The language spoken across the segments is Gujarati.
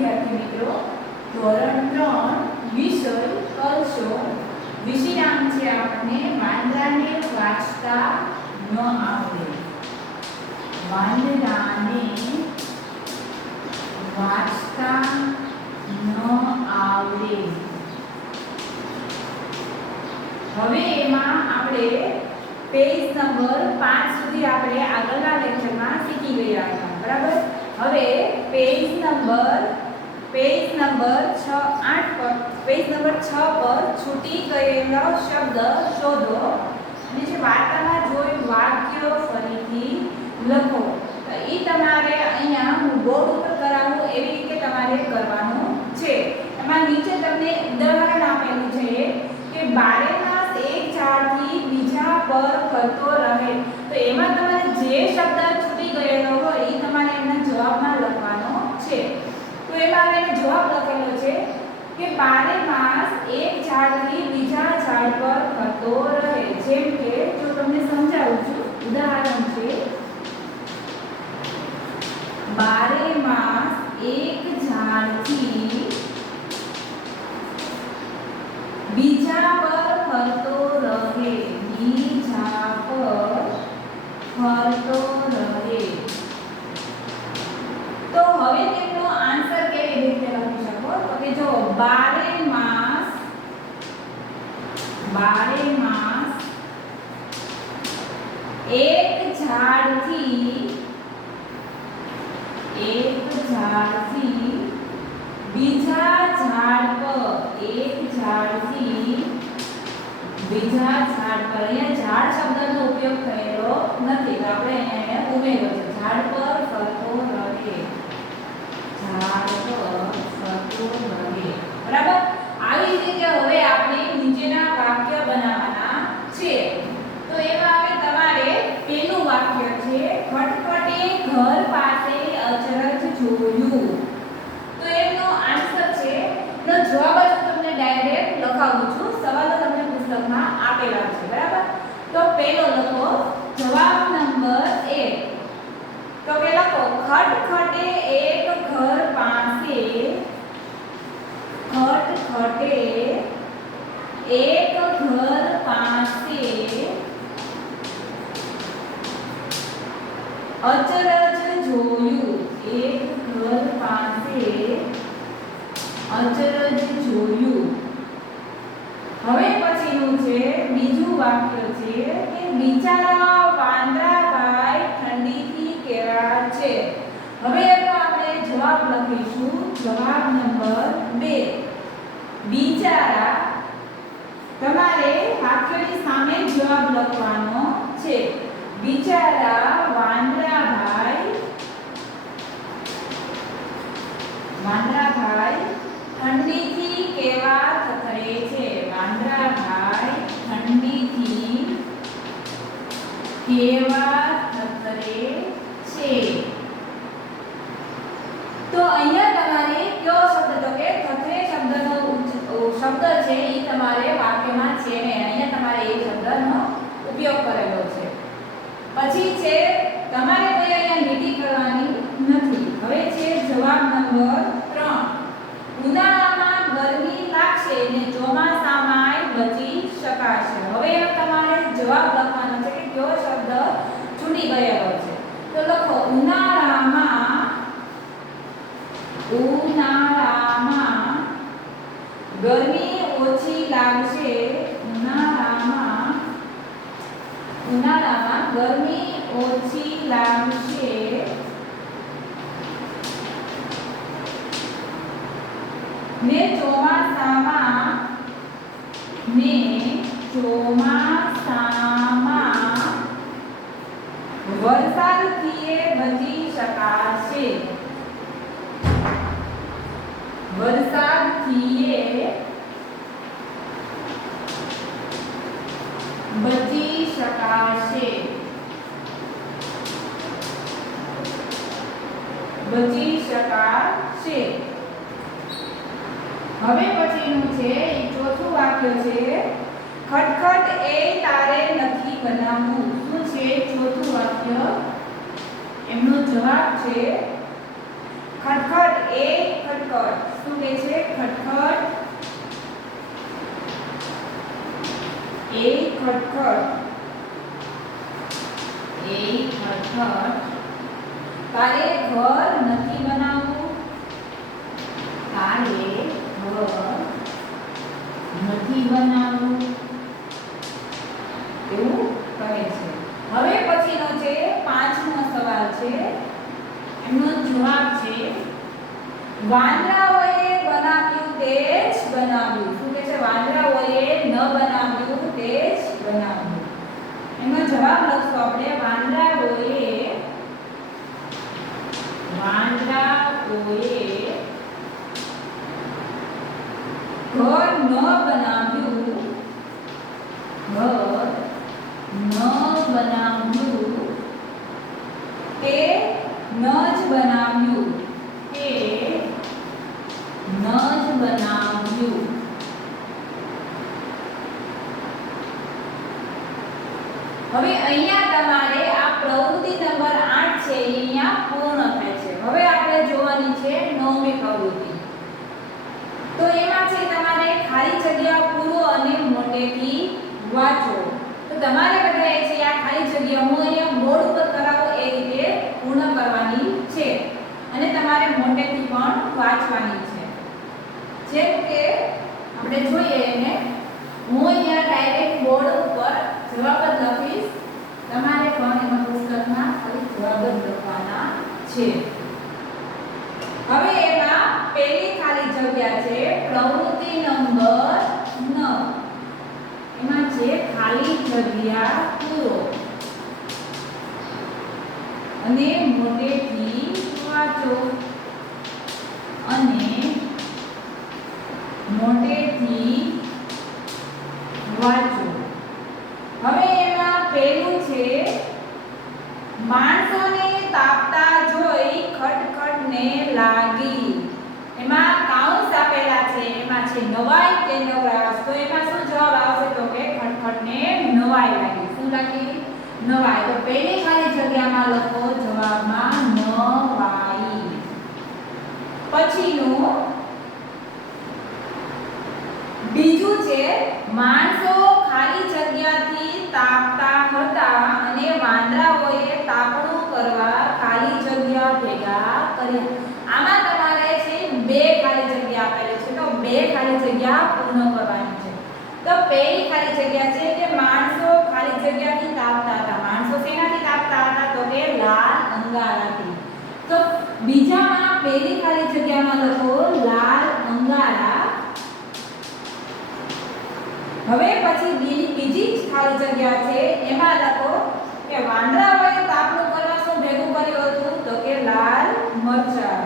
વિદ્યાર્થી મિત્રો, ધોરણ 3 વિષય કરશો. વિષયાંક છે આપણને વાંદરાને વાંચતા ન આવડે. વાંદરાને વાંચતા ન આવડે. હવે એમાં આપણે પેજ નંબર 5 સુધી આપણે આગળના લેક્ચરમાં શીખી ગયા હતા, બરાબર. હવે પેજ નંબર 6 પર છૂટી ગયેલો શબ્દ શોધો અને જે વાર્તામાં જોયું વાક્ય ફરીથી લખો. તો એ તમારે અહીંયા હું બોર્ડ ઉપર કરાવું એવી રીતે તમારે કરવાનું છે. એમાં નીચે તમને ઉદાહરણ આપેલું છે કે બારેમાસ એક ઝાડથી બીજા પર ફરતો રહે. તો એમાં તમારે જે શબ્દ છૂટી ગયેલો હોય એ તમારે એના જવાબમાં લખવાનો છે. તો એમાં એને જવાબ લખેલો છે કે બારેમાસ એક ઝાડથી બીજા ઝાડ પર ફરતો રહે. જેમ કે જો તમને સમજાવું છું, ઉદાહરણ છે બારેમાસ એક ઝાડથી બીજા પર ફરતો રહે. બીજા પર ફરતો રહે. તો હવે તેનો આન્સર કેવી રીતે લખી શકો? તો કે જો બારેમાસ એક ઝાડથી બીજા ઝાડ પર, એક ઝાડથી બીજા ઝાડ પર. અહીંયા ઝાડ શબ્દનો ઉપયોગ થયેલો નથી, તો આપણે અહીંયા ઉમેર્યો છે. ઝાડ પર ફરતો રહે. ઝાડ પર ફરતો રહે. બરાબર. આવી રીતે હવે આપણે નીચેના વાક્ય બનાવવાના છે. તો એમાં હવે તમારે પહેલું વાક્ય છે ખટખટે ઘર પાસે અચરજ જોયું. તો એનો આન્સર છે, એનો જવાબ જ તમને ડાયરેક્ટ લખાવું છું. સવાલો તમને પુસ્તકમાં આપેલા છે, બરાબર. તો પહેલો લખો જવાબ નંબર 1. તો કે લખો ખટખટે એક ઘર પાસે. ખટખટે એક ઘર પાસે અચરજ જોયું. એક ઘર પાસે અચરજ જોયું. હવે પછીનું છે બીજું વાક્ય છે કે બિચારા વાંદરાભાઈ ઠંડીથી કેવા છે. હવે એનો આપણે જવાબ લખીશું. જવાબ નંબર 2. બિચારા, તમારે વાક્યની સામે જવાબ લખવાનો છે. બિચારા વાંદરાભાઈ ઠંડીથી કેવા થથરે છે. વાંદરાભાઈ ઠંડીથી કેવા થથરે છે. તો અહીંયા તમારે કયો શબ્દ, તો કે થથરે શબ્દનો શબ્દ છે એ તમારે વાક્યમાં છે ને અહીંયા તમારે એ શબ્દનો ઉપયોગ કરેલો છે. પછી છે તમારે કોઈ અહીંયા લીટી કરવાની નથી. હવે છે જવાબ નંબર 3. ઉનાળામાં ગરમી લાગશે ને ચોમાસામાં બચી શકાશે. હવે એનો તમારે જવાબ લખવાનો છે કે કયો શબ્દ છૂટી ગયેલો છે. તો લખો ઉનાળામાં ગરમી ઓછી લાગશે. ઉનાળામાં ગરમી ઓછી લાગશે ને ચોમાસામાં વરસાદથી બચી શકાશે. વરસાદથી બચી શકાશે. બચી શકાશે. હવે પછીનું છે ચોથું વાક્ય છે ખટખટ એ તારે નથી બનાવવું. શું છે ચોથું વાક્ય? એમનો જવાબ છે ખટખટ એક ખટખટ શું કહે છે ખટખટ એક ખટખટ એક ખટખટ તારે ઘર નથી બનાવવું તારે ઘર નથી બનાવવું એવું કહે છે હવે પછીનો છે પાંચમો સવાલ છે એમનો જવાબ છે વાંદરાઓએ બનાવ્યું તે જ બનાવ્યું શું કહે છે વાંદરાઓએ ન બનાવ્યું તે જ બનાવ્યું એનો જવાબ લખશું આપણે વાંદરાઓએ ઘર ન બનાવ્યું ઘર ન બનાવ્યું તે ન જ બનાવ્યું તે ન જ બનાવ્યું હવે અહીંયા તમારે આ પ્રવૃત્તિ નંબર 8 છે એ અહીંયા પૂર્ણ થાય છે હવે આપણે જોવાની છે નવમી પ્રવૃત્તિ તો એમાં છે તમારે ખાલી જગ્યા પૂરો અને મોટેથી વાંચો તો તમારે બધાએ છે આ ખાલી જગ્યા હું અહીંયા બોર્ડ ઉપર કરાવો એ રીતે પૂર્ણ કરવાની છે અને તમારે મોટેથી પણ વાંચવાની છે જેમ કે આપણે જોઈએ એને હું અહીંયા ડાયરેક્ટ બોર્ડ ઉપર જવાબ જ લખીશ તમારે પણ એમાં પુસ્તકમાં ખાલી જવાબ જ લખવાના છે હવે એમાં પહેલી ખાલી જગ્યા છે પ્રવૃત્તિ નંબર 9 એમાં છે ખાલી જગ્યા પૂરો અને મોટેથી વાંચો અને મોટેથી વાંચો હવે એમાં પહેલું છે માણસોને તાપતા જોઈ ખટખટને લાગી એમાં કાઉન્સ આપેલા છે એમાં છે નવાઈ કે નવરાશ તો એમાં શું જવાબ આવશે તો કે ખટખટને નવાઈ લાગી શું લાગી નવાઈ તો પહેલી ખાલી જગ્યામાં લખો જવાબમાં નવાઈ પછીનું બીજું છે માણસો ખાલી જગ્યાથી તાપતા હતા અને વાંદરાઓએ તાપણું કરવા ખાલી જગ્યા ભેગા કર્યા આમાં તમારે છે બે ખાલી જગ્યા આપેલી છે તો બે ખાલી જગ્યા પૂર્ણ કરવાની છે તો પહેલી ખાલી જગ્યા છે કે માણસો ખાલી જગ્યાથી તાપતા હતા માણસો શેનાથી તાપતા હતા તો કે લાલ અંગારાથી તો બીજામાં પહેલી ખાલી જગ્યામાં લખો લાલ અંગારા હવે પછી બીજી ખાલી જગ્યા છે એમાં લખો કે વાંદરાઓએ તાપણું કરવા શું ભેગું કર્યું હતું તો કે લાલ મરચાં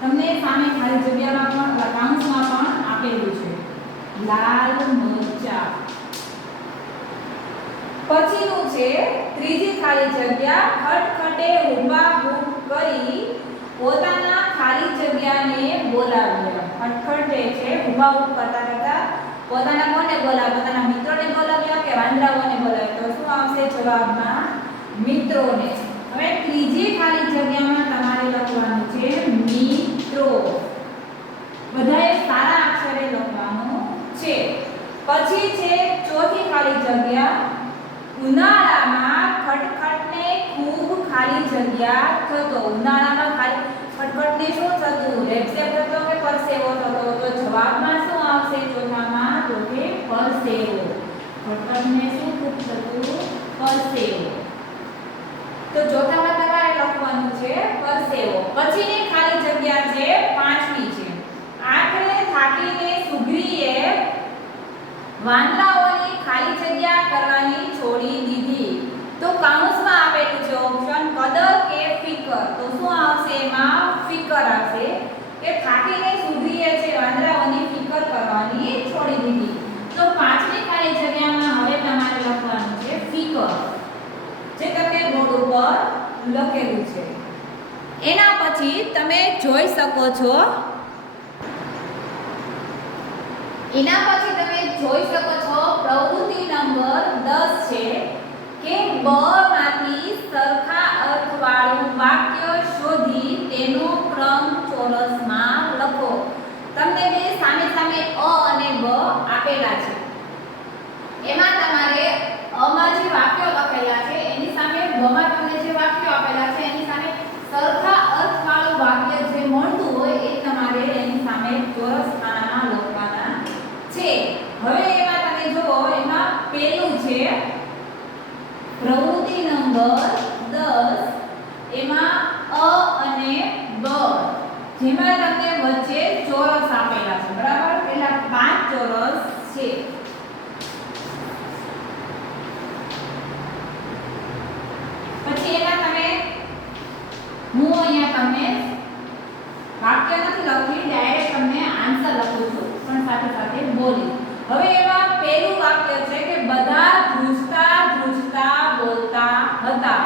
તમને સામે ખાલી જગ્યામાં પણ કાઉન્સમાં પણ આપેલું છે લાલ મરચાં પછીનું છે ત્રીજી ખાલી જગ્યા ખટખટે હુબાહુબ કરી પોતાના ખાલી જગ્યાને બોલાવ્યા ખટખટે છે હુબાહુબ કરતા કરતા પોતાના કોને બોલાવ્યા પોતાના મિત્રોને બોલાવ્યા કે વાંદરાઓને બોલાવ્યા તો શું આવશે જવાબમાં મિત્રોને હવે ત્રીજી ખાલી જગ્યામાં તમારે લખવાનું છે મિત્રો બધાએ સારા અક્ષરે લખવાનું છે પછી છે ચોથી ખાલી જગ્યા ઉનાળામાં ખટખટને ખૂબ ખાલી જગ્યા થતો ઉનાળામાં ખાલી ખટખટને શું થતું રેપઝેપ થતો કે પરસેવો થતો તો જવાબમાં શું આવશે ચોથામાં તો કે પરસેવો ખટખટને શું ખૂબ થતું પરસેવો તો ચોથામાં તમારે લખવાનું છે પરસેવો પછીની ખાલી જગ્યા છે પાંચમી છે આખરે થાકીને સુગ્રીએ વાંદરાઓની ખાલી જગ્યા કરવાની છોડી દીધી તો કાઉન્સમાં આપેલું છે ઓપ્શન કદર કે ફિકર તો શું આવશે એમાં ફિકર આવશે કે થાકીને સુગ્રીએ છે વાંદરાઓની ફિકર કરવાની છોડી દીધી તો પાંચમી ખાલી જગ્યામાં હવે તમારે લખવાનું છે ફિકર જે તમને બોર્ડ ઉપર લખેલું છે એના પછી તમે જોઈ શકો છો પ્રવૃત્તિ નંબર 10 છે કે બ માંથી સરખા અર્થવાળું વાક્ય શોધી તેનો ક્રમ ચોરસમાં લખો. તમને બે સામે સામે અ અને બ આપેલા છે. એમાં તમારે અમાં જે વાક્યો લખેલા છે એની સામે બમાં તમને જે વાક્યો આપેલા છે એની સામે સરખા અર્થવાળું વાક્ય જે મળતું હોય એ તમારે એની સામે ચોરસ ખાનામાં લખવાના છે. હવે એમાં તમે જુઓ, એમાં પહેલું છે પ્રવૃત્તિ નંબર 10. એમાં અ અને બ, જેમાં તમને વચ્ચે ચોરસ આપેલા છે, બરાબર? પેલા 5 ચોરસ છે. પછી એમાં તમે, હું અહીંયા તમને વાક્ય નથી લખી, ડાયરેક્ટ તમને આન્સર લખું છું, પણ સાથે સાથે બોલી. હવે એમાં પહેલું વાક્ય છે કે બધા ધ્રુજતા ધ્રુજતા બોલતા હતા.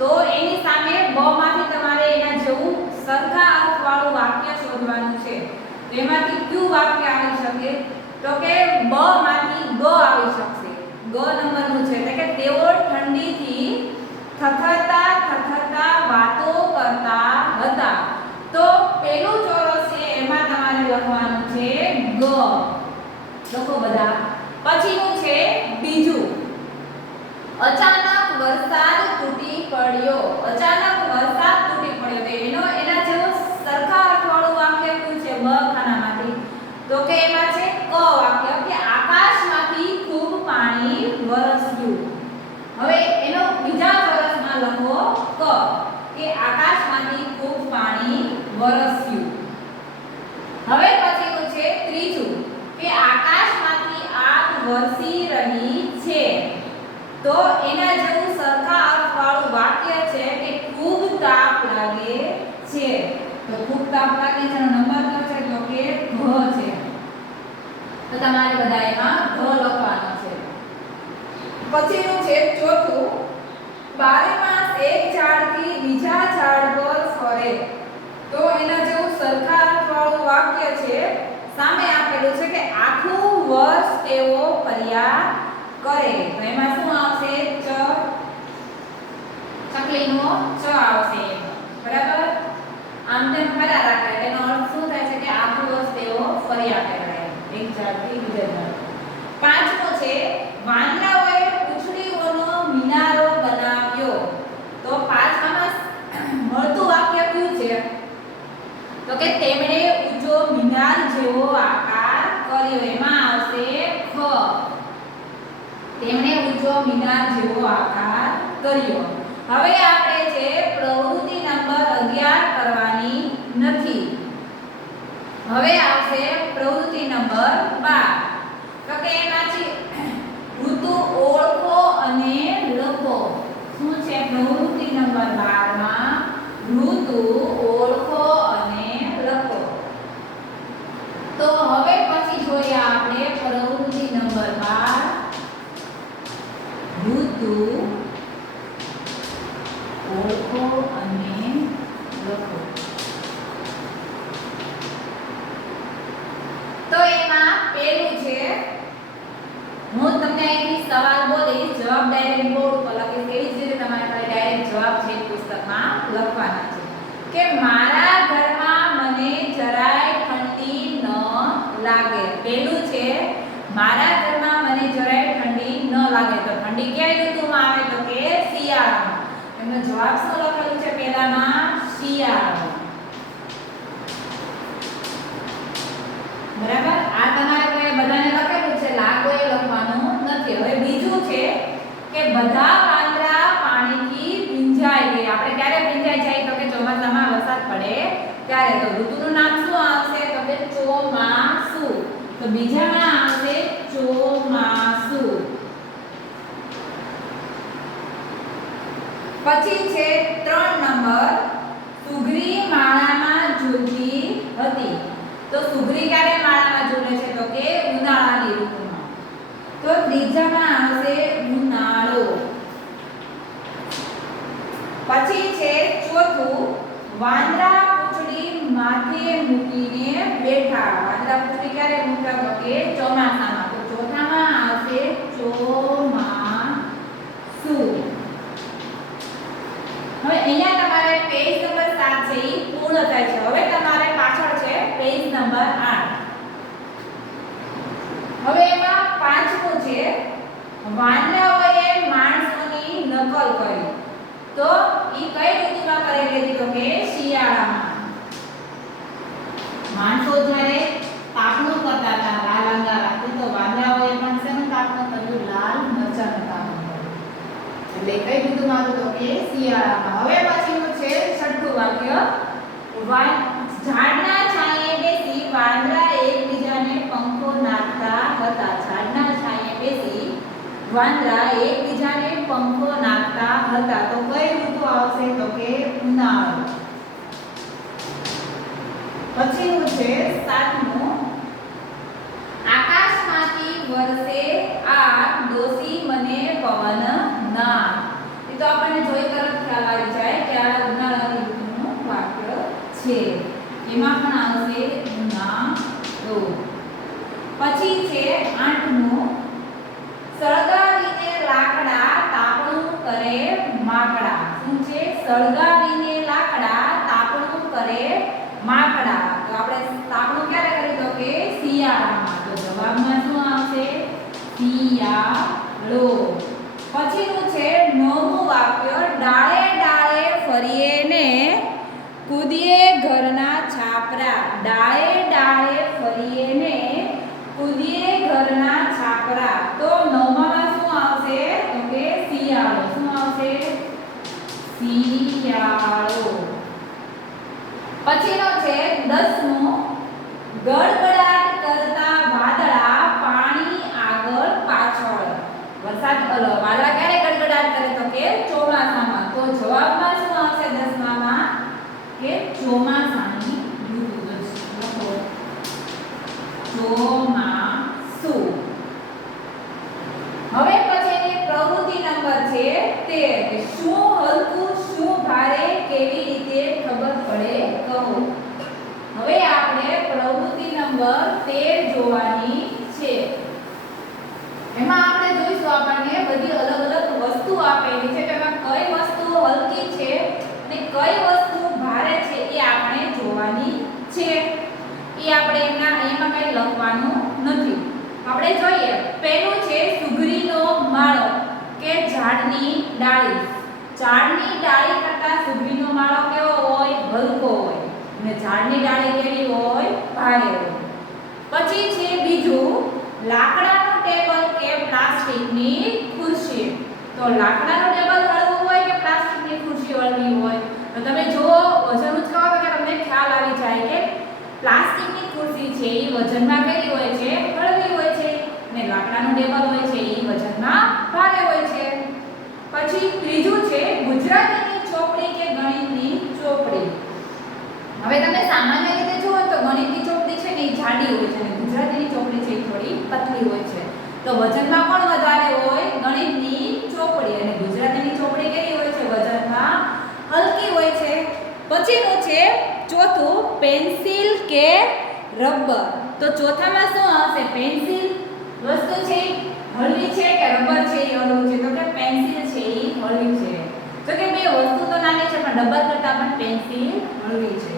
તો એની સામે બ માંથી તમારે એના જેવું સરખા અર્થવાળું વાક્ય શોધવાનું છે. તો એમાંથી કયું વાક્ય આવી શકે? તો કે બ માંથી ગ આવી શકશે. ગ નંબરનું છે એટલે કે તેઓ ઠંડીથી થથરતા થથરતા વાતો કરતા હતા. તો પેલું ચોરસ છે એમાં તમારે લખવાનું છે ગ. લખો બધા. પછીનું છે બીજું, અચાનક વરસાદ તૂટી પડ્યો. અચાનક વરસાદ તૂટી પડ્યો. તો એના જેવું સરખા અર્થવાળું વાક્ય કયું છે બ ખાનામાંથી? તો કે એમાં છે ક વાક્ય કે આકાશમાંથી ખૂબ પાણી વરસ્યું. હવે એનો બીજા ચોરસમાં લખો ક, કે આકાશમાંથી ખૂબ પાણી વરસ્યું. હવે પછીનું છે ત્રીજું, કે આકાશમાંથી આગ વરસી રહી છે. તો એના જેવું સરખા અર્થવાળું વાક્ય છે કે ખૂબ તાપ લાગે છે. તો ખૂબ તાપ લાગે છે એનો નંબર કયો છે? તો કે ઘ છે. તો તમારે બધા એમાં ઘ લખવાનો છે. પછીનું છે ચોથું, બારે માસ એક ઝાડથી બીજા ઝાડ પર ફરે. તો એના જેવું સરખા અર્થવાળું વાક્ય છે, સામે આપેલું છે કે આખું વર્ષ તેઓ ફર્યા કરે. તો એમાં શું આવશે? ચ, ચકલીનો ચ આવશે, બરાબર? આમ તેમ ફર્યા રાખે એનો અર્થ શું થાય છે કે આખું વર્ષ તેઓ ફર્યા કરે એક ઝાડથી બીજા ઝાડ. પાંચમો છે વાંદરાઓએ પૂંછડીઓનો મિનારો બનાવ્યો. તો પાંચમામાં મળતું વાક્ય કયું છે? તો કે તેમણે ઊંચો મિનાર જેવો આકાર કર્યો. એમાં આવશે ખ. તેમણે ઊંચો મિનાર જેવો આકાર કર્યો. હવે આપણે છે પ્રવૃત્તિ નંબર 11 કરવાની નથી. હવે આવશે પ્રવૃત્તિ નંબર 12. તો કે એમાંથી ઋતુ ઓળખો અને લખો. શું છે પ્રવૃત્તિ નંબર 12 માં? ઋતુ ઓળખો અને લખો. તો હવે પછી જોઈએ આપણે પ્રવૃત્તિ નંબર 12, ઋતુ ઓળખો અને લખો. તો એમાં પહેલું છે, હું તમને અહીંથી સવાલ બોલીશ, જવાબ ડાયરેક્ટ બોર્ડ ઉપર લખીશ. એવી જ રીતે તમારે ડાયરેક્ટ જવાબ છે પુસ્તકમાં લખવાના છે કે મારા ઘરમાં મને જરાય ઠંડી ન લાગે. પહેલું છે મારા ઘરમાં મને જરાય ઠંડી ન લાગે. તો ઠંડી કઈ ઋતુમાં આવે? તો કે શિયાળામાં. એનો જવાબ શું લખેલું છે પહેલામાં? શિયાળો. બરાબર? આ તમારે કોઈ બધાને લખેલું છે, લાગો એ લખવાનું નથી. હવે બીજું છે કે બધા વાંદરા પાણીથી ભીંજાઈ ગયા. આપણે ક્યારે ભીંજાઈ જાય? તો કે ચોમાસામાં વરસાદ પડે ત્યારે. તો ઋતુનું નામ શું આવશે? તો કે ચોમાસુ. તો બીજામાં આવશે ચોમાસુ. પછી છે 3 નંબર, સુઘરી માળામાં ઝૂલતી હતી. તો સુઘરી ક્યારે માળામાં ઝૂલે છે? તો કે ઉનાળાની ઋતુમાં. તો ત્રીજામાં આવશે ઉનાળો. પછી છે ચોથું, વાંદરા પૂંછડી માથે મૂકીને બેઠા. વાંદરા પૂંછડી ક્યારે મૂકતા? તો કે ચોમાસામાં. તો ચોથામાં આવશે ચોમાસુ. હવે અહીંયા તમારે પેજ નંબર 7 7 છે એ પૂર્ણ થાય છે. હવે તમારે પાછળ છે પેજ નંબર 8. હવે એમાં પાંચમું છે વાંદરાઓએ માણસોની નકલ કરી. તો ઈ કઈ ઋતુમાં કરેલી હતી? તો કે શિયાળામાં. માણસો જ્યારે તાપણું કરતા હતા લાલ અંગારા, તો વાંદરાઓએ પણ શેનું તાપણું કર્યું? લાલ મરચાંનું તાપણું કર્યું. એટલે કઈ ઋતુમાં હતું? તો કે શિયાળામાં. હવે પછીનું છે છઠ્ઠું વાક્ય. ઝાડના છાંયે બેસી વાંદરા એકબીજાને પંખો નાખતા હતા. ઝાડના છાંયે બેસી વાંદરા એકબીજાને પંખો નાખતા હતા. તો કઈ ઋતુ આવશે? તો કે ઉનાળો. પછીનું છે સાતમું. આકાશમાંથી વરસે આ ડોસી મને પવન ના. એ તો આપણને જોઈ તરત ખ્યાલ આવી જાય કે આ ઉનાળાની ઋતુનું વાક્ય છે. એમાં પણ આવશે ઉનાળો. પછી છે આઠમું. સળગાવીને લાકડા તાપણું કરે માકડા. શું છે? સળગાવીને લાકડા તાપણું કરે માકડા. તો આપણે તાપણું ક્યારે કરી? તો કે શિયાળામાં. તો જવાબમાં શું આવશે? શિયાળો. પછીનું છે નવમું વાક્ય. ડાળે ડાળે ફરીએ ને કૂદીએ ઘરના છાપરા. ડાળે ડાળે ફરીએ ને કૂદીએ ઘરના છાપરા. તો નવમામાં શું આવશે? તો કે શિયાળો. શું આવશે? શિયાળો. પછીનો છે દસમો. ગડગડાટ કરતા વાદળા પાણી આગળ પાછળ. વાદળા ક્યારે ગડગડાટ કરે? તો કે ચોમાસામાં. તો જવાબમાં શું આવશે દસમામાં? કે ચોમાસાની ઋતુ. ચોમાસું. હવે પછીની પ્રવૃત્તિ નંબર છે 13. શું હલકું શું ભારે કેવી રીતે ખબર પડે કહો. હવે આપણે પ્રવૃત્તિ નંબર 13 જોવાની છે. એમાં આપણે જોઈશું આપણને બધી અલગ અલગ વસ્તુ આપેલી છે. તેમાં કઈ વસ્તુ હલકી છે અને કઈ વસ્તુ ભારે છે એ આપણે જોવાની છે. એ આપણે એમાં કઈ લખવાનું નથી. આપણે જોઈએ. પહેલું છે સુગરીનો માળો કે ઝાડની ડાળી. ઝાડની ડાળી કરતા સુગરીનો માળો કેવો હોય? હલકો હોય. અને ઝાડની ડાળી કેવી હોય? ભારે હોય. પછી છે બીજું લાકડાનું ટેબલ કે પ્લાસ્ટિકની ખુરશી. તો લાકડાનું ટેબલ હળવું હોય કે પ્લાસ્ટિકની ખુરશી હળવી હોય? તો તમે જો વજન ઉચકાવો તો તમને ખ્યાલ આવી જાય કે પ્લાસ્ટિકની ખુરશી છે એ વજનમાં કેવી હોય છે? હળવી હોય છે. અને લાકડાનું ટેબલ હોય છે એ વજનમાં ભારે હોય છે. પછી ત્રીજું છે ગુજરાતીની ચોપડી કે ગણિતની ચોપડી. હવે તમે સામાન્ય રીતે જુઓ તો ગણિતની ચોપડી છે ને એ જાડી હોય છે અને ગુજરાતીની ચોપડી છે એ થોડી પતલી હોય છે. તો વજનમાં કોણ વધારે હોય? ગણિતની ચોપડી. અને ગુજરાતીની ચોપડી કેવી હોય છે? વજનમાં હલકી હોય છે. પછીનું છે ચોથું પેન્સિલ કે રબર. તો ચોથામાં શું આવશે? પેન્સિલ વસ્તુ છે હળવી છે કે રબર છે એ હળવું છે? તો કે પેન્સિલ છે એ હળવી છે. તો કે બે વસ્તુ તો નાની છે પણ રબર કરતાં પણ પેન્સિલ હળવી છે.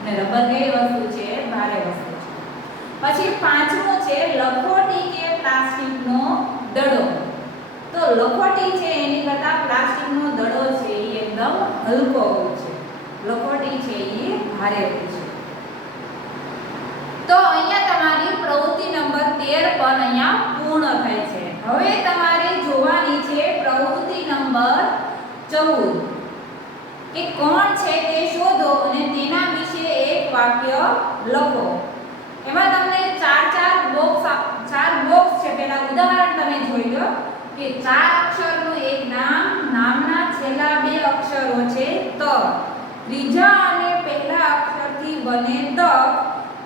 અને રબર કેવી વસ્તુ છે? ભારે વસ્તુ છે. પછી પાંચમું છે લખોટી કે પ્લાસ્ટિકનો દડો. તો લખોટી છે એની કરતાં પ્લાસ્ટિકનો દડો છે એ એકદમ હલકો હોય છે. લખોટી છે એ ભારે હોય છે. તો અહીંયા તમારી પ્રવૃત્તિ નંબર 13 પણ અહીંયા પૂર્ણ થાય છે. હવે તમારે જોવાની છે પ્રવૃત્તિ નંબર 14 કે કોણ છે તે શોધો અને તેના વિશે એક વાક્ય લખો. એમાં તમને ચાર બોક્સ છે. પહેલા ઉદાહરણ તમે જોઈ લો કે 4 અક્ષરનું એક નામ. નામના છેલ્લા 2 અક્ષરો છે ત. ત્રીજા અને પહેલા અક્ષરથી બને તક.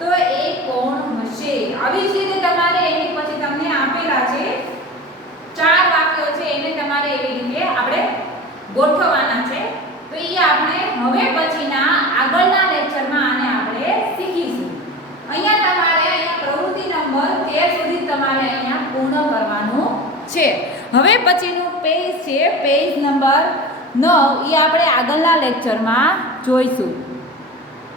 તો એ કોણ હશે? આવી જ રીતે તમારે એની પછી તમને આપેલા છે 4 વાક્યો છે એને તમારે એવી રીતે આપણે ગોઠવવાના છે. તો એ આપણે હવે પછીના આગળના લેક્ચરમાં આને આપણે શીખીશું. અહીંયા પ્રવૃત્તિ નંબર 13 સુધી તમારે અહીંયા પૂર્ણ કરવાનું છે. હવે પછીનું પેજ છે પેજ નંબર 9 એ આપણે આગળના લેક્ચરમાં જોઈશું.